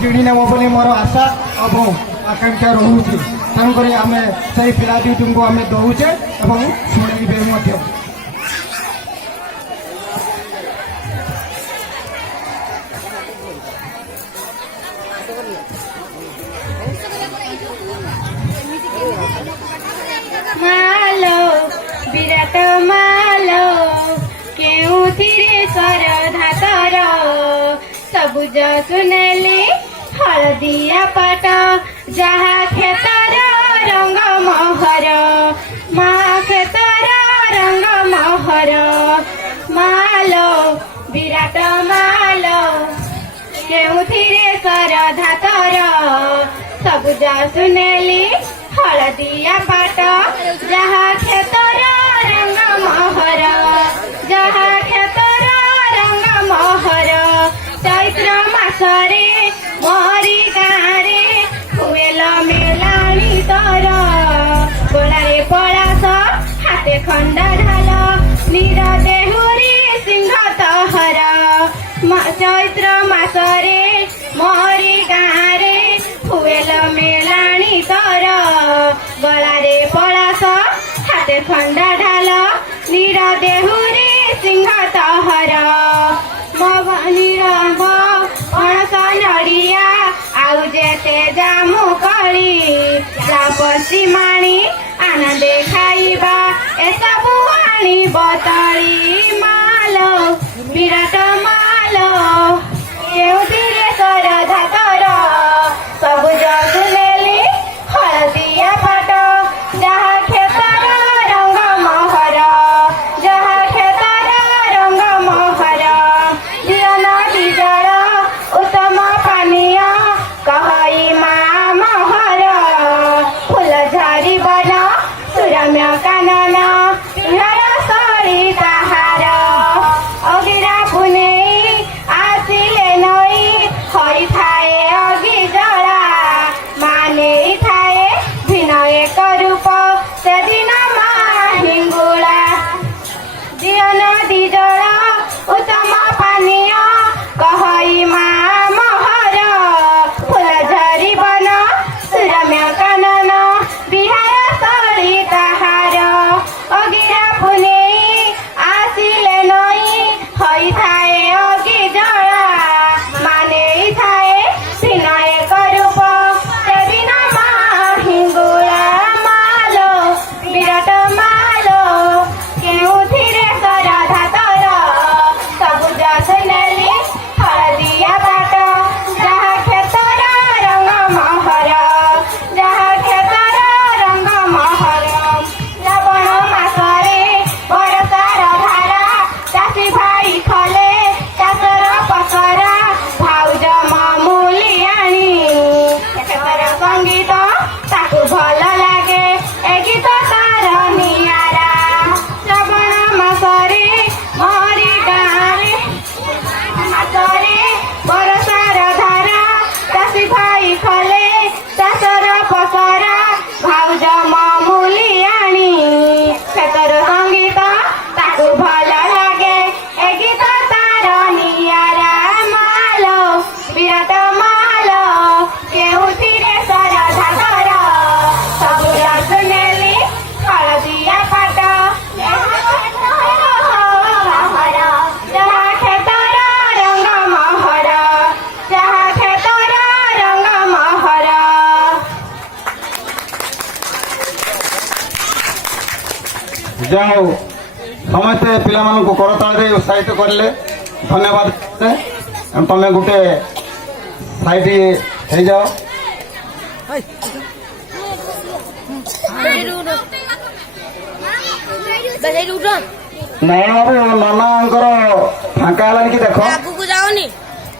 ଜିଣି ନେବ ବୋଲି ମୋର ଆଶା ଏବଂ ଆକାଂକ୍ଷା ରହୁଛି। ତେଣୁକରି ଆମେ ସେହି ପିଲା ଦୁଇଟିଙ୍କୁ ଆମେ ଦଉଛେ ଏବଂ ଶୁଣେଇବେ ମଧ୍ୟ। ମାଲୋ ବିରାଟ ମାଲୋ କେଉଁଥିରେ ଶରଧା ତର ସବୁଜ ସୁନେଲି ହଳଦିଆ ପାଟ ଯାହା କ୍ଷେତର ରଙ୍ଗ ମହର ମା କ୍ଷେତର ରଙ୍ଗ ମହର ମାଲୋ ବିରାଟ ମାଲୋ କେଉଁଥିରେ ଶରଧା ତର ସବୁଜ ସୁନେଲି ହଳଦିଆ ପାଟ ଯାହା କ୍ଷେତର ରଙ୍ଗ ମହର ଯାହା କ୍ଷେତର ରଙ୍ଗ ମହର ଚୈତ୍ର ମାସରେ ମୋରି ଗାଁରେ ହୁଏଲ ମେଲାଣି ତର ଗୋଳାରେ ପଳାସ ହାତେ ଖଣ୍ଡା ଢାଲ ନିର ଦେହୁରୀ ସିଂହ ତହର ଚୈତ୍ର ମାସରେ ମୋରି ଗାଁରେ ହୁଏଲ ମେଲାଣି ତର ଗଳାରେ ପଳାସ ହାତେ ଖଣ୍ଡା ଢାଲ ନିର ଦେହୁରୀ ସିଂହ ତହର ପଣସ ନଡ଼ିଆ ଆଉ ଯେତେ ଜାମୁ କଳି ତାପସୀ ମାଣି ଆନନ୍ଦେ ଖାଇବା ଏସବୁ ଆଣିବ ତଳି ମାଲୋ ବିରାଟ ମାଲୋ କେଉଁଥିରେ ଶରଧା ତର ସବୁଜ ସୁନେଲି ହଳଦିଆ ପାଟ ଯାହା କ୍ଷେତର ରଙ୍ଗ ମହର ଯାହା କ୍ଷେତର ରଙ୍ଗ ମହର ଦିଅ ନଦୀ ଜଳ ଉତ୍ତମ ପାନୀୟ କହଇ ମା ମହର ଫୁଲ ଝରି ବନ ସୁରମ୍ୟ କାନନ ବିହାର ଶୈଳୀ ତାହାର ଅଗିରା ପୁନେଇ ଆସିଲେ ନଈ ହୋଇଥାଏ ଅଗି ଜଳା ମାନେଇଥାଏ ଭିନ୍ନ ଏକ ରୂପ ସେଦିନ ମା ହିଙ୍ଗୁଳା ଦିଅ ନଦୀ ଜଳ ଉତ୍ତମ ପାନୀୟ କହଇ ମା ମହର ଫୁଲ ଝରି ବନ ସୁରମ୍ୟ କାନନ ବିହାର ଶୈଳୀ ତାହାର ଅଗିରା ପୁନେଇ ଆସିଲେ ନଈ ହୋଇଥାଏ ଅଗି ଜଳା ମାନେଇଥାଏ ଭିନ୍ନ ଏକ ରୂପ ସେଦିନ ମା ହିଙ୍ଗୁଳା ମାଲୋ ବିରାଟ ମାଲୋ କେଉଁଥିରେ ଶରଧା ତର ସବୁଜ ସୁନେଲି ହଳଦିଆ ପାଟ ଯାହା କ୍ଷେତର ରଙ୍ଗ ମହର ଯାହା କ୍ଷେତର ରଙ୍ଗ ମହର ଶ୍ରାବଣ ମାସରେ ବର୍ଷାର ଧାରା ଚାଷୀ ଭାଇ ଖଲେ ଚାଷର ପସରା ଭାଉଜ ମାମୁଲିଆଣି କ୍ଷେତର ସଙ୍ଗୀତ ତାକୁ ଭଲ ଲାଗେ ଏ ଗୀତ ତାର ନିଆରା ଶ୍ରାବଣ ମାସରେ ମୋରି ଗାଁରେ ମାସରେ ବର୍ଷାର ଧାରା ଚାଷୀ ଭାଇ ଖଲେ ଚାଷର ପସରା ଭାଉଜ ମାମୁଲିଆଣି କ୍ଷେତର ସଙ୍ଗୀତ ତାକୁ ଭଲ ଲାଗେ ଏ ଗୀତ ତାର ନିଆରା ମାଲୋ ବିରାଟ ମାଲୋ କେଉଁଥିରେ ଶରଧା ତର ସବୁଜ ସୁନେଲି ହଳଦିଆ ପାଟ ମହର ଯାହା କ୍ଷେତର ରଙ୍ଗ ମହର ଯାହା କ୍ଷେତର ରଙ୍ଗ ମହର। ଯାହା ହଉ ସମସ୍ତେ ପିଲାମାନଙ୍କୁ କରତାଳରେ ଉତ୍ସାହିତ କରିଲେ ଧନ୍ୟବାଦ। ତମେ ଗୋଟେ ସାଇଟ୍ ହେଇଯାଅ। ନାରାୟଣ ବାବୁ ନନାଙ୍କର ଫାଙ୍କା ହେଲାଣି କି ଦେଖ। ଆଗକୁ ଯାଉନି।